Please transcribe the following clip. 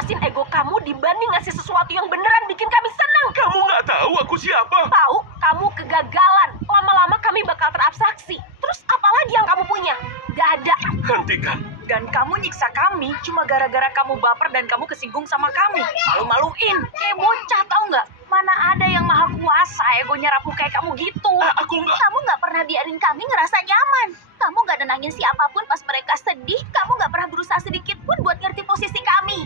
Lepasin ego kamu dibanding ngasih sesuatu yang beneran bikin kami senang. Kamu nggak tahu aku siapa? Tahu, kamu kegagalan. Lama-lama kami bakal terabstraksi. Terus apa lagi yang kamu punya? Gak ada. Hentikan. Dan kamu nyiksa kami cuma gara-gara kamu baper dan kamu kesinggung sama kami. Malu-maluin. Kayak bocah, tahu nggak? Mana ada yang maha kuasa egonya rapuh kayak kamu gitu. Aku nggak. Kamu nggak pernah biarin kami ngerasa nyaman. Kamu nggak nenangin siapapun pas mereka sedih. Kamu nggak pernah berusaha sedikit pun buat ngerti posisi kami.